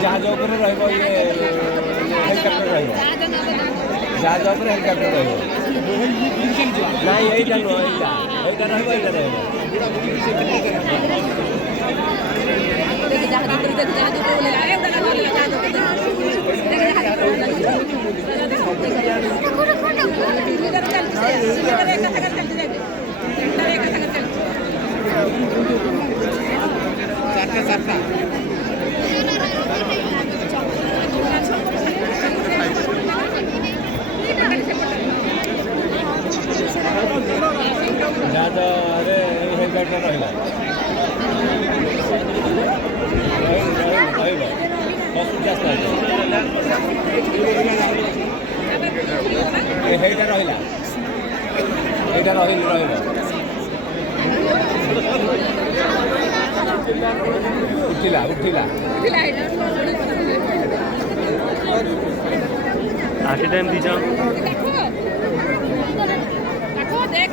जहाज उपर हेलिकप्टर जहाज उपर हेलिकप्टर ना यहीटा नुह यहीटा रहीटा जहाज हेलिकप्टर रहा जास्त ହେଇଟା ରହିଲା ଏଇଟା ରହିବ ଉଠିଲା आटे टाइम दी जाओ देख